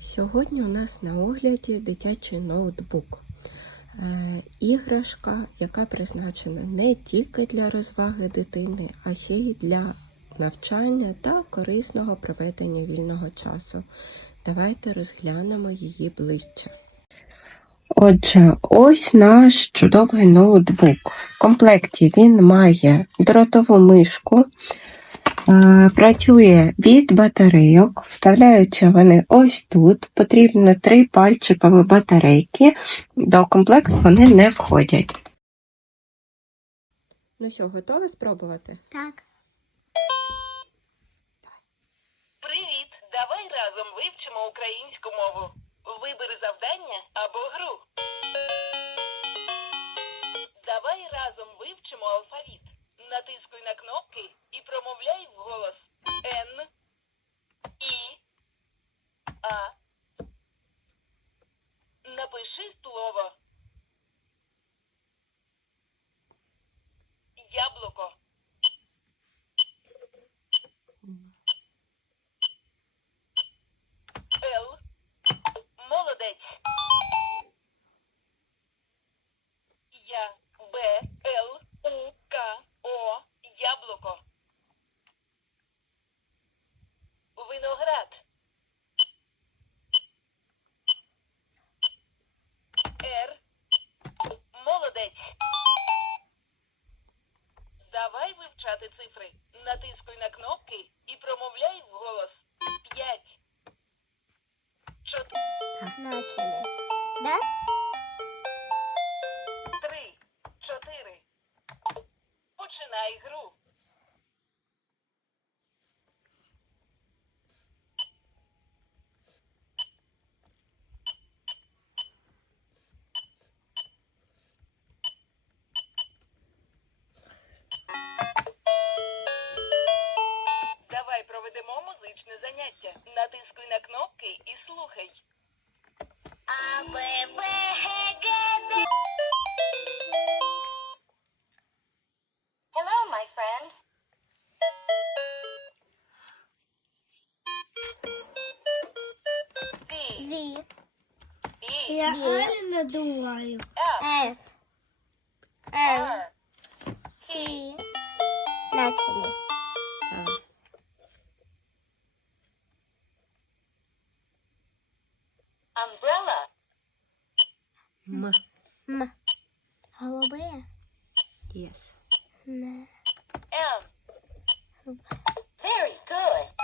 Сьогодні у нас на огляді дитячий ноутбук. Е, Іграшка, яка призначена не тільки для розваги дитини, а ще й для навчання та корисного проведення вільного часу. Давайте розглянемо її ближче. Отже, ось наш чудовий ноутбук. В комплекті він має дротову мишку, Працює від батарейок, вставляються вони ось тут. Потрібно три пальчикові батарейки. До комплекту вони не входять. Ну що, готові спробувати? Так. Привіт! Давай разом вивчимо українську мову. Вибери завдання або гру. Давай разом вивчимо алфавіт. Натискуй на кнопки і промовляй вголос Н, І, А. Напиши слово. Яблуко. Л. Молодець. Я. Б. Л. У. К. О. Яблуко. Виноград. Р. Молодець. Давай вивчати цифри. Натискуй на кнопки і промовляй вголос. П'ять. Чотири. Начали. Да? Три, чотири. Починай гру. D, В. E, Я реально думаю. F, Ф. Р. R, Т. Начали. Так. umbrella, М. М. Голубые. Yes. М. M. Very good.